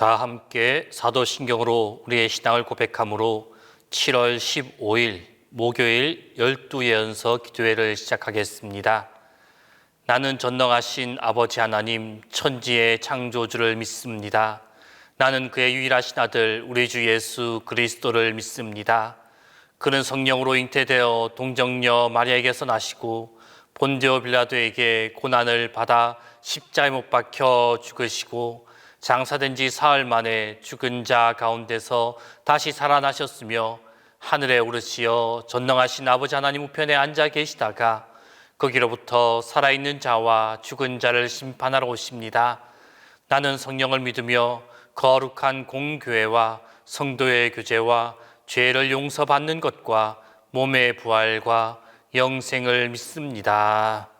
다 함께 사도신경으로 우리의 신앙을 고백함으로 7월 15일 목요일 12예언서 기도회를 시작하겠습니다. 나는 전능하신 아버지 하나님 천지의 창조주를 믿습니다. 나는 그의 유일하신 아들 우리 주 예수 그리스도를 믿습니다. 그는 성령으로 잉태되어 동정녀 마리아에게서 나시고 본디오 빌라도에게 고난을 받아 십자가에 못 박혀 죽으시고 장사된 지 사흘 만에 죽은 자 가운데서 다시 살아나셨으며 하늘에 오르시어 전능하신 아버지 하나님 우편에 앉아 계시다가 거기로부터 살아있는 자와 죽은 자를 심판하러 오십니다. 나는 성령을 믿으며 거룩한 공교회와 성도의 교제와 죄를 용서받는 것과 몸의 부활과 영생을 믿습니다.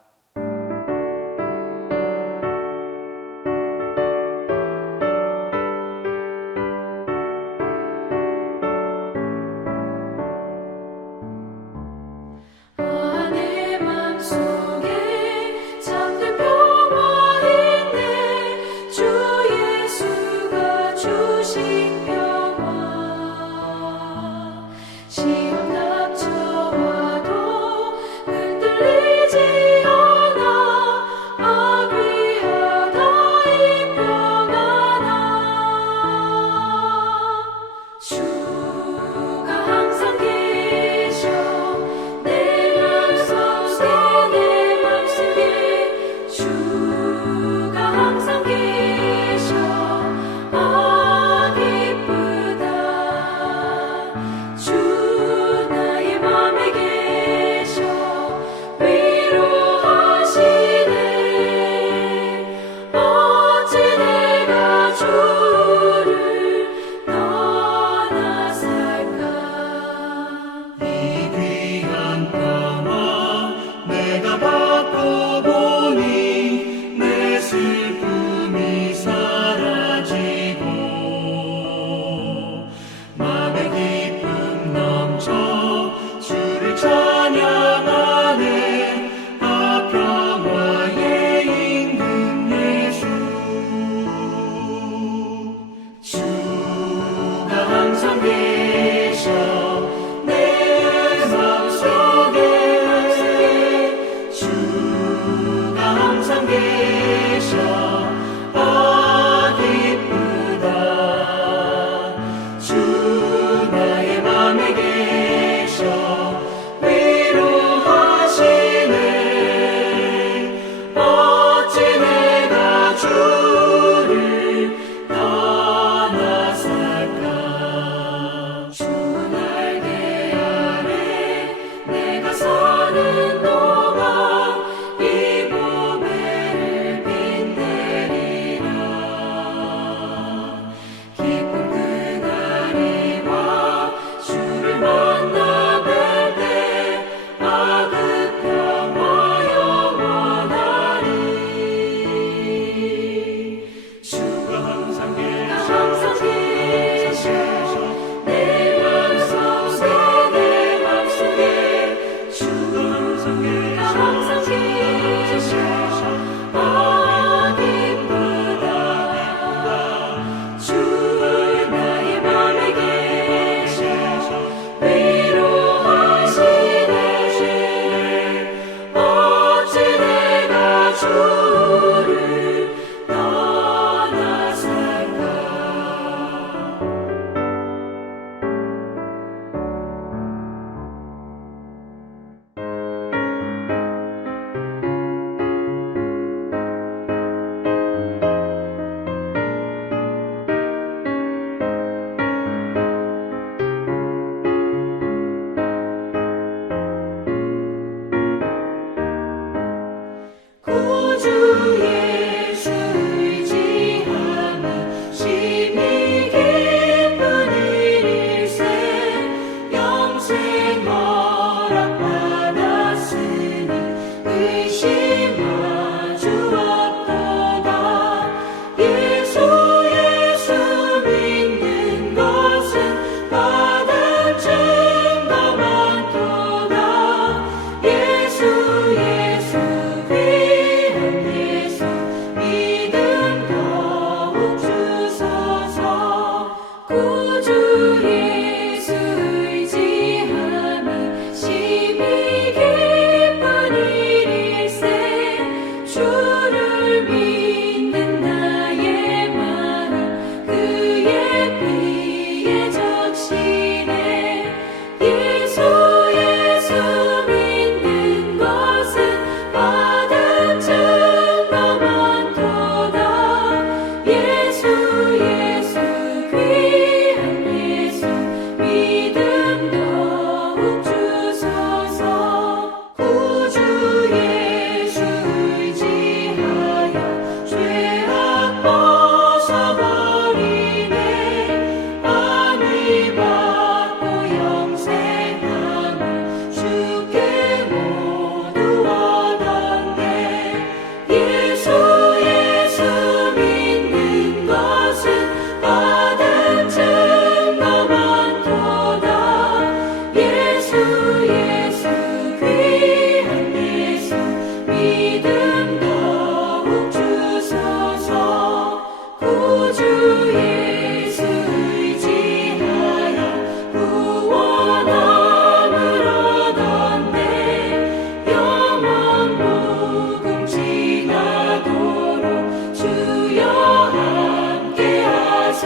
주가 항상 계셔 아기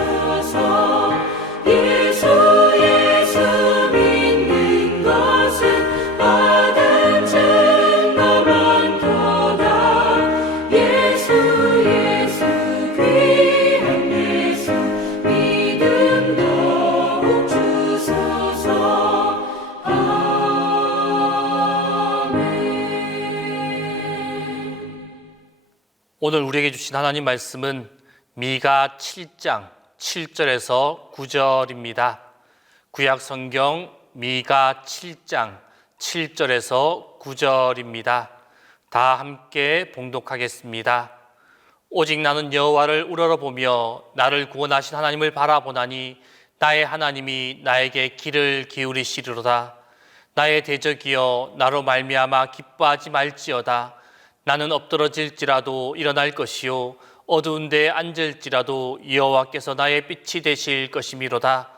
주소서. 예수 예수 믿는 것은 받은 증거 많도다. 예수 예수 귀한 예수 믿음 더욱 주소서. 오늘 우리에게 주신 하나님 말씀은 미가 7장 7절에서 9절입니다. 구약 성경 미가 7장 7절에서 9절입니다. 다 함께 봉독하겠습니다. 오직 나는 여호와를 우러러보며 나를 구원하신 하나님을 바라보나니 나의 하나님이 나에게 귀를 기울이시리로다. 나의 대적이여 나로 말미암아 기뻐하지 말지어다. 나는 엎드러질지라도 일어날 것이요 어두운 데에 앉을지라도 여호와께서 나의 빛이 되실 것이미로다.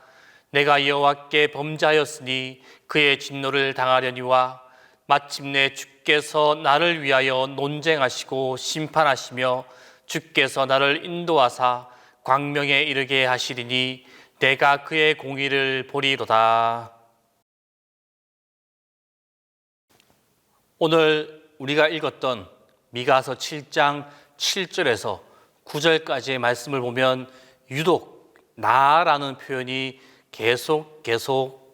내가 여호와께 범죄하였으니 그의 진노를 당하려니와 마침내 주께서 나를 위하여 논쟁하시고 심판하시며 주께서 나를 인도하사 광명에 이르게 하시리니 내가 그의 공의를 보리로다. 오늘 우리가 읽었던 미가서 7장 7절에서 9절까지의 말씀을 보면 유독 나라는 표현이 계속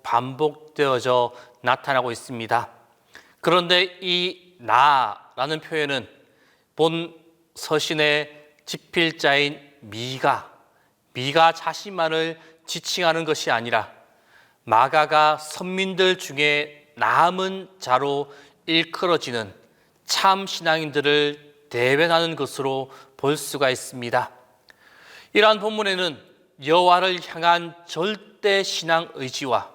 반복되어져 나타나고 있습니다. 그런데 이 나라는 표현은 본 서신의 집필자인 미가 자신만을 지칭하는 것이 아니라 마가가 선민들 중에 남은 자로 일컬어지는 참 신앙인들을 대변하는 것으로 볼 수가 있습니다. 이러한 본문에는 여호와를 향한 절대 신앙 의지와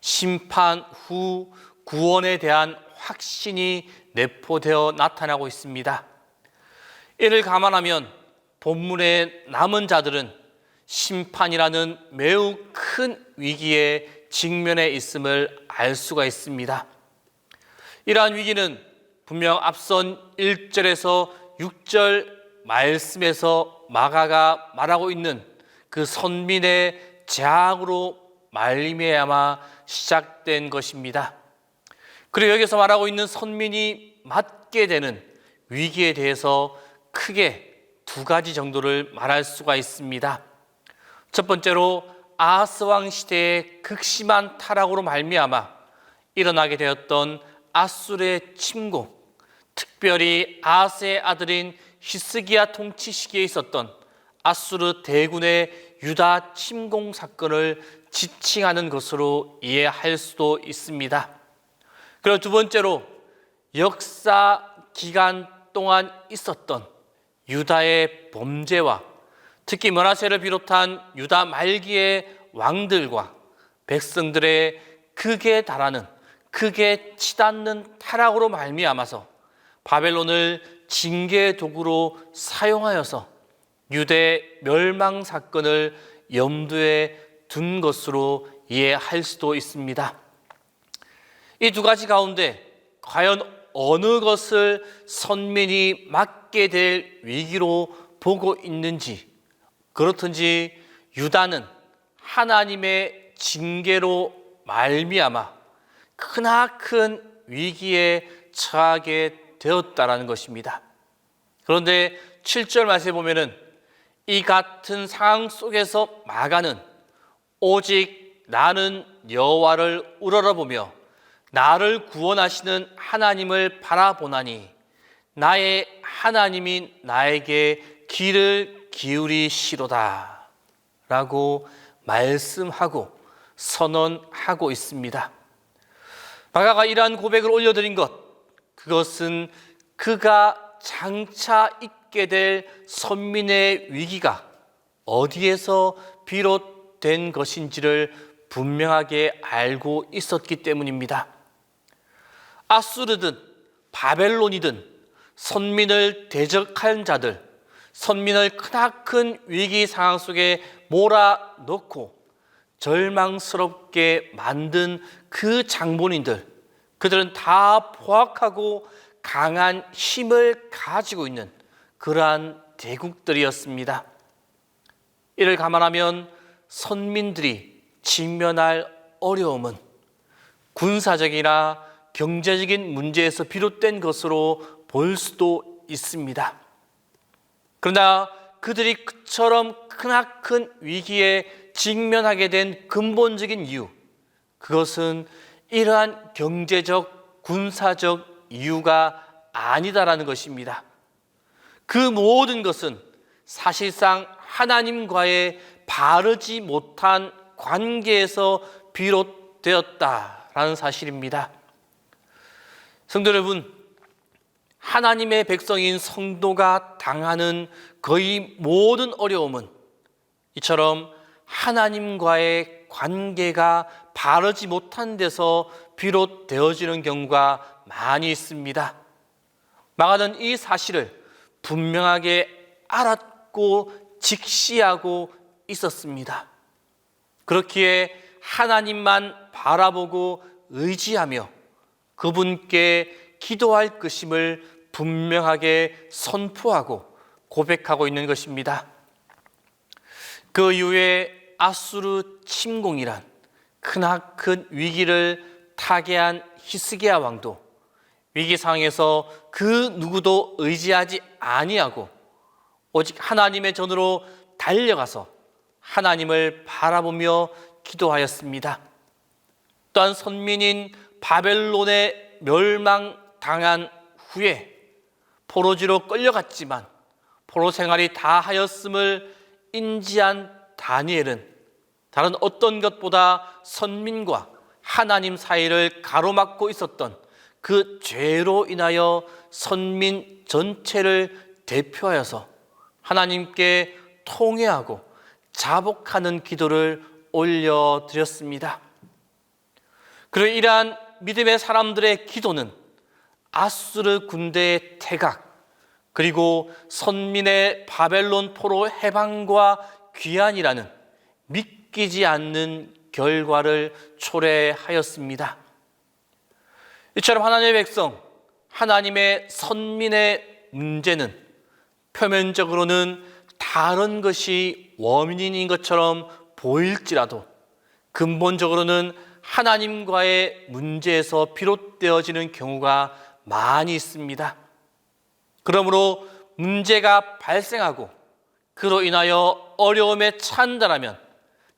심판 후 구원에 대한 확신이 내포되어 나타나고 있습니다. 이를 감안하면 본문의 남은 자들은 심판이라는 매우 큰 위기에 직면해 있음을 알 수가 있습니다. 이러한 위기는 분명 앞선 1절에서 6절 말씀에서 마가가 말하고 있는 그 선민의 재앙으로 말미암아 시작된 것입니다. 그리고 여기서 말하고 있는 선민이 맞게 되는 위기에 대해서 크게 두 가지 정도를 말할 수가 있습니다. 첫 번째로 아하스 왕 시대의 극심한 타락으로 말미암아 일어나게 되었던 아수르의 침공, 특별히 아하스의 아들인 히스기야 통치 시기에 있었던 아수르 대군의 유다 침공 사건을 지칭하는 것으로 이해할 수도 있습니다. 그리고 두 번째로 역사 기간 동안 있었던 유다의 범죄와 특히 므낫세를 비롯한 유다 말기의 왕들과 백성들의 극에 달하는 극에 치닫는 타락으로 말미암아서 바벨론을 징계의 도구로 사용하여서 유대 멸망 사건을 염두에 둔 것으로 이해할 수도 있습니다. 이 두 가지 가운데 과연 어느 것을 선민이 맞게 될 위기로 보고 있는지, 그렇든지 유다는 하나님의 징계로 말미암아 크나큰 위기에 처하게 되었다라는 것입니다. 그런데 7절 말씀에 보면은 이 같은 상황 속에서 마가는 오직 나는 여호와를 우러러보며 나를 구원하시는 하나님을 바라보나니 나의 하나님이 나에게 귀를 기울이시로다 라고 말씀하고 선언하고 있습니다. 마가가 이러한 고백을 올려드린 것, 그것은 그가 장차 있게 될 선민의 위기가 어디에서 비롯된 것인지를 분명하게 알고 있었기 때문입니다. 아수르든 바벨론이든 선민을 대적한 자들, 선민을 크나큰 위기 상황 속에 몰아넣고 절망스럽게 만든 그 장본인들, 그들은 다 포악하고 강한 힘을 가지고 있는 그러한 대국들이었습니다. 이를 감안하면 선민들이 직면할 어려움은 군사적이나 경제적인 문제에서 비롯된 것으로 볼 수도 있습니다. 그러나 그들이 그처럼 크나큰 위기에 직면하게 된 근본적인 이유, 그것은 이러한 경제적, 군사적 이유가 아니다라는 것입니다. 그 모든 것은 사실상 하나님과의 바르지 못한 관계에서 비롯되었다라는 사실입니다. 성도 여러분, 하나님의 백성인 성도가 당하는 거의 모든 어려움은 이처럼 하나님과의 관계가 바르지 못한 데서 비롯되어지는 경우가 많이 있습니다. 마가는 이 사실을 분명하게 알았고 직시하고 있었습니다. 그렇기에 하나님만 바라보고 의지하며 그분께 기도할 것임을 분명하게 선포하고 고백하고 있는 것입니다. 그 이후에 아수르 침공이란 크나큰 위기를 타개한 히스기야 왕도 위기 상황에서 그 누구도 의지하지 아니하고 오직 하나님의 전으로 달려가서 하나님을 바라보며 기도하였습니다. 또한 선민인 바벨론에 멸망당한 후에 포로지로 끌려갔지만 포로 생활이 다 하였음을 인지한 다니엘은 다른 어떤 것보다 선민과 하나님 사이를 가로막고 있었던 그 죄로 인하여 선민 전체를 대표하여서 하나님께 통회하고 자복하는 기도를 올려드렸습니다. 그리고 이러한 믿음의 사람들의 기도는 아수르 군대의 퇴각, 그리고 선민의 바벨론 포로 해방과 귀환이라는 믿기지 않는 결과를 초래하였습니다. 이처럼 하나님의 백성, 하나님의 선민의 문제는 표면적으로는 다른 것이 원인인 것처럼 보일지라도 근본적으로는 하나님과의 문제에서 비롯되어지는 경우가 많이 있습니다. 그러므로 문제가 발생하고 그로 인하여 어려움에 처한다면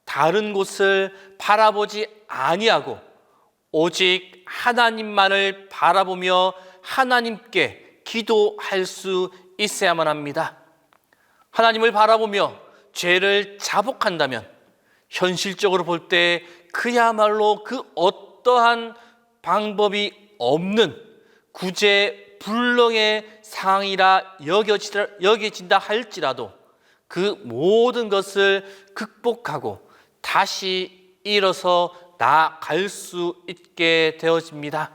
다른 곳을 바라보지 아니하고 오직 하나님만을 바라보며 하나님께 기도할 수 있어야만 합니다. 하나님을 바라보며 죄를 자복한다면 현실적으로 볼 때 그야말로 그 어떠한 방법이 없는 구제불능의 상황이라 여겨진다 할지라도 그 모든 것을 극복하고 다시 일어서 나아갈 수 있게 되어집니다.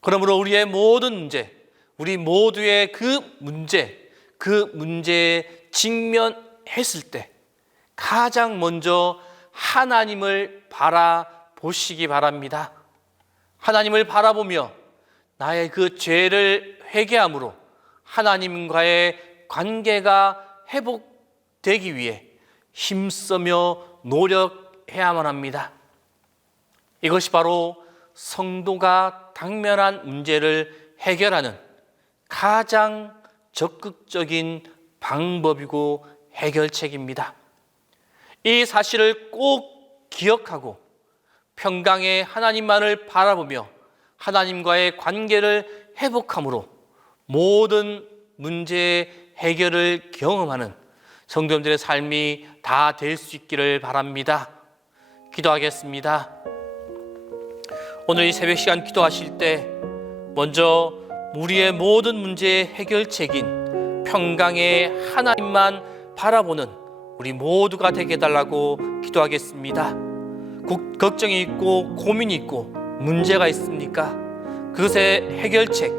그러므로 우리의 모든 문제, 우리 모두의 그 문제에 직면했을 때 가장 먼저 하나님을 바라보시기 바랍니다. 하나님을 바라보며 나의 그 죄를 회개함으로 하나님과의 관계가 회복되기 위해 힘쓰며 노력해야만 합니다. 이것이 바로 성도가 당면한 문제를 해결하는 가장 적극적인 방법이고 해결책입니다. 이 사실을 꼭 기억하고 평강의 하나님만을 바라보며 하나님과의 관계를 회복함으로 모든 문제의 해결을 경험하는 성도님들의 삶이 다 될 수 있기를 바랍니다. 기도하겠습니다. 오늘 이 새벽 시간 기도하실 때 먼저 우리의 모든 문제의 해결책인 평강의 하나님만 바라보는 우리 모두가 되게 해달라고 기도하겠습니다. 걱정이 있고 고민이 있고 문제가 있습니까? 그것의 해결책,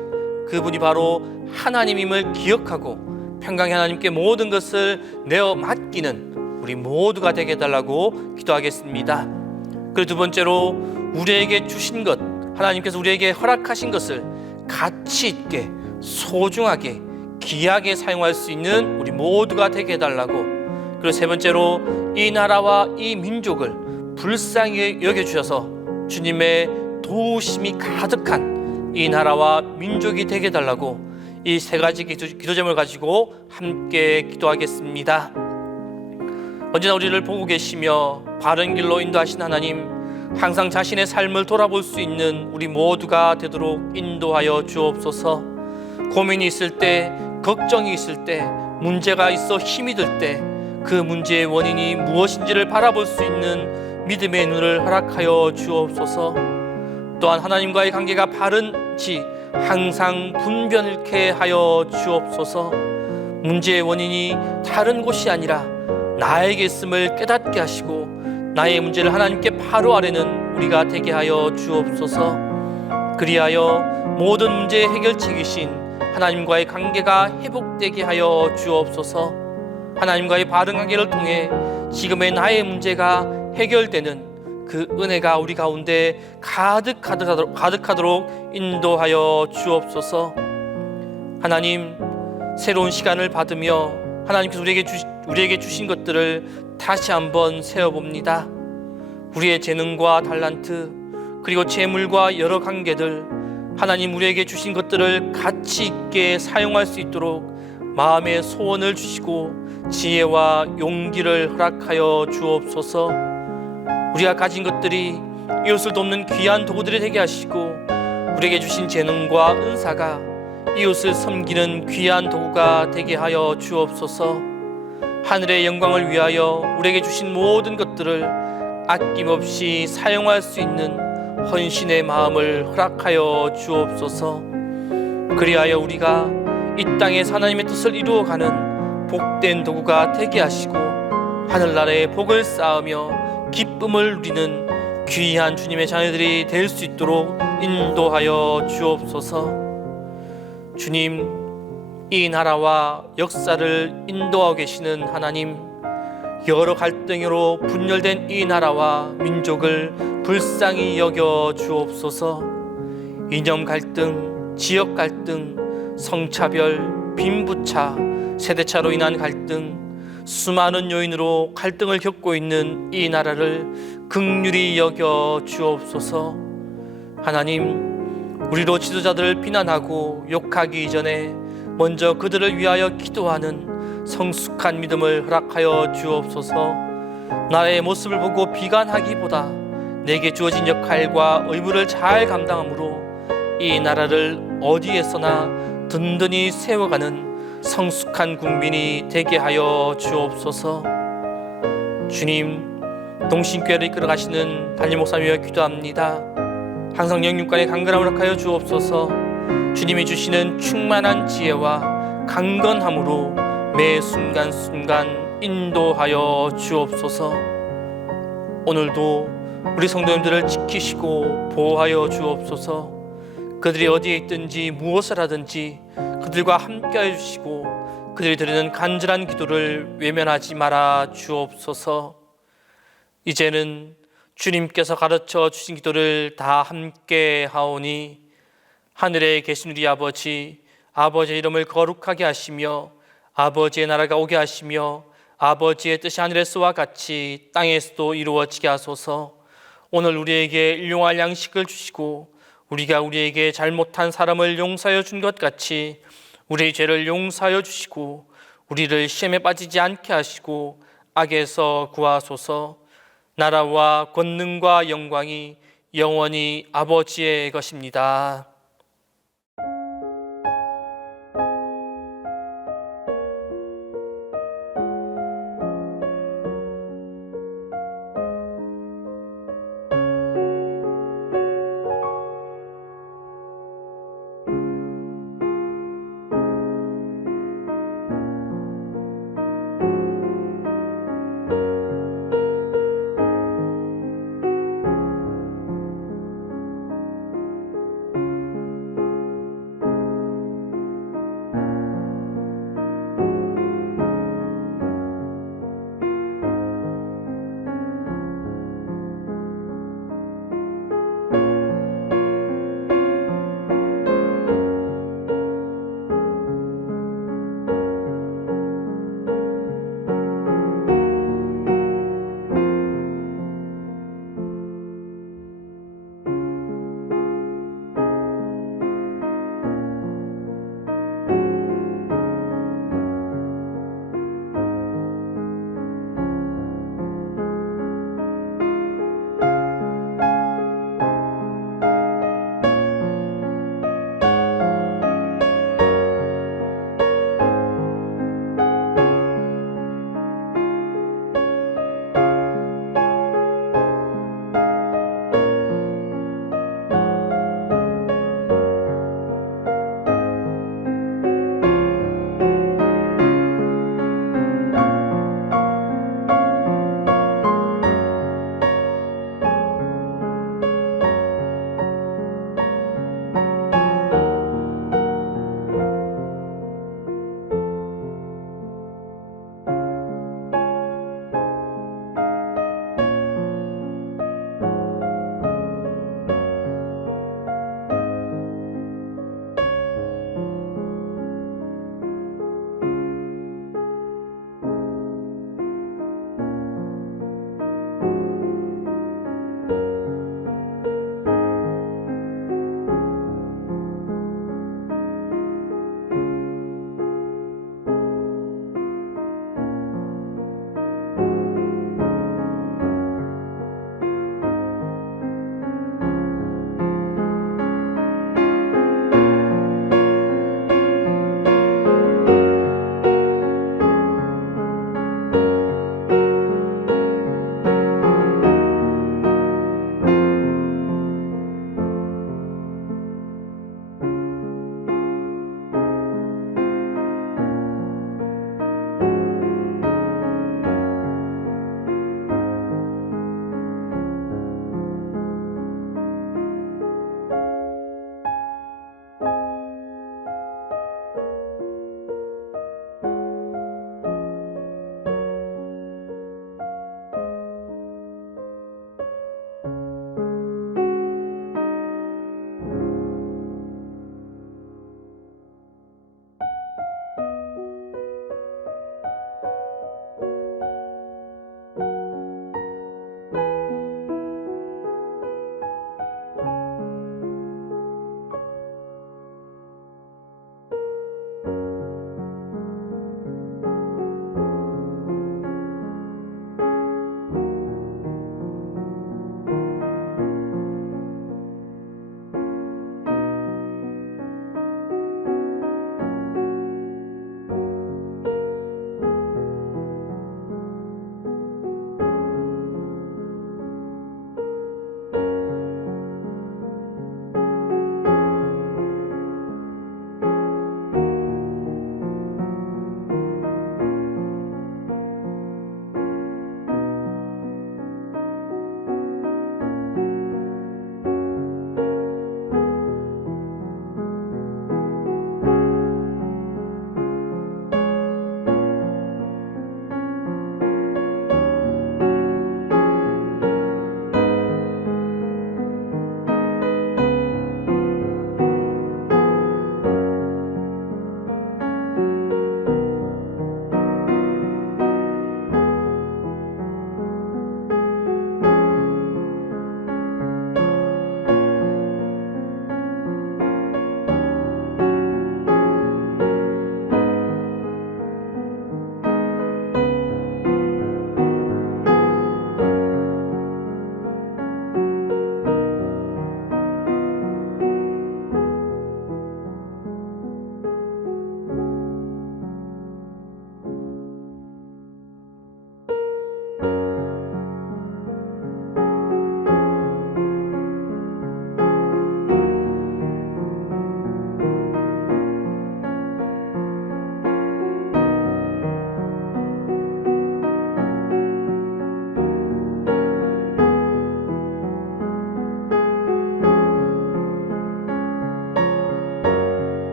그분이 바로 하나님임을 기억하고 평강의 하나님께 모든 것을 내어 맡기는 우리 모두가 되게 해달라고 기도하겠습니다. 그리고 두 번째로 우리에게 주신 것, 하나님께서 우리에게 허락하신 것을 가치 있게 소중하게 귀하게 사용할 수 있는 우리 모두가 되게 해달라고 그리고 세 번째로 이 나라와 이 민족을 불쌍히 여겨주셔서 주님의 도우심이 가득한 이 나라와 민족이 되게 해달라고 이 세 가지 기도 제목을 가지고 함께 기도하겠습니다. 언제나 우리를 보고 계시며 바른 길로 인도하신 하나님, 항상 자신의 삶을 돌아볼 수 있는 우리 모두가 되도록 인도하여 주옵소서. 고민이 있을 때, 걱정이 있을 때, 문제가 있어 힘이 들 때 그 문제의 원인이 무엇인지를 바라볼 수 있는 믿음의 눈을 허락하여 주옵소서. 또한 하나님과의 관계가 바른지 항상 분별케 하여 주옵소서. 문제의 원인이 다른 곳이 아니라 나에게 있음을 깨닫게 하시고 나의 문제를 하나님께 바로 아뢰는 우리가 되게 하여 주옵소서. 그리하여 모든 문제의 해결책이신 하나님과의 관계가 회복되게 하여 주옵소서. 하나님과의 바른 관계를 통해 지금의 나의 문제가 해결되는 그 은혜가 우리 가운데 가득하도록 인도하여 주옵소서. 하나님, 새로운 시간을 받으며 하나님께서 우리에게 주신 것들을 다시 한번 세어봅니다. 우리의 재능과 달란트, 그리고 재물과 여러 관계들, 하나님 우리에게 주신 것들을 가치 있게 사용할 수 있도록 마음의 소원을 주시고 지혜와 용기를 허락하여 주옵소서. 우리가 가진 것들이 이웃을 돕는 귀한 도구들이 되게 하시고 우리에게 주신 재능과 은사가 이웃을 섬기는 귀한 도구가 되게 하여 주옵소서. 하늘의 영광을 위하여 우리에게 주신 모든 것들을 아낌없이 사용할 수 있는 헌신의 마음을 허락하여 주옵소서. 그리하여 우리가 이 땅에서 하나님의 뜻을 이루어가는 복된 도구가 되게 하시고 하늘나라의 복을 쌓으며 기쁨을 누리는 귀한 주님의 자녀들이 될 수 있도록 인도하여 주옵소서. 주님, 이 나라와 역사를 인도하고 계시는 하나님, 여러 갈등으로 분열된 이 나라와 민족을 불쌍히 여겨 주옵소서. 이념 갈등, 지역 갈등, 성차별, 빈부차, 세대차로 인한 갈등, 수많은 요인으로 갈등을 겪고 있는 이 나라를 긍휼히 여겨 주옵소서. 하나님, 우리로 지도자들을 비난하고 욕하기 이전에 먼저 그들을 위하여 기도하는 성숙한 믿음을 허락하여 주옵소서. 나의 모습을 보고 비관하기보다 내게 주어진 역할과 의무를 잘 감당함으로 이 나라를 어디에서나 든든히 세워가는 성숙한 국민이 되게 하여 주옵소서. 주님, 동신교회를 이끌어 가시는 담임 목사님과 기도합니다. 항상 영육간의 강건함을 허락하여 주옵소서. 주님이 주시는 충만한 지혜와 강건함으로 매 순간순간 인도하여 주옵소서. 오늘도 우리 성도님들을 지키시고 보호하여 주옵소서. 그들이 어디에 있든지 무엇을 하든지 그들과 함께해 주시고 그들이 드리는 간절한 기도를 외면하지 말아 주옵소서. 이제는 주님께서 가르쳐 주신 기도를 다 함께 하오니 하늘에 계신 우리 아버지, 아버지의 이름을 거룩하게 하시며 아버지의 나라가 오게 하시며 아버지의 뜻이 하늘에서와 같이 땅에서도 이루어지게 하소서. 오늘 우리에게 일용할 양식을 주시고 우리가 우리에게 잘못한 사람을 용서하여 준 것 같이 우리의 죄를 용서하여 주시고 우리를 시험에 빠지지 않게 하시고 악에서 구하소서. 나라와 권능과 영광이 영원히 아버지의 것입니다.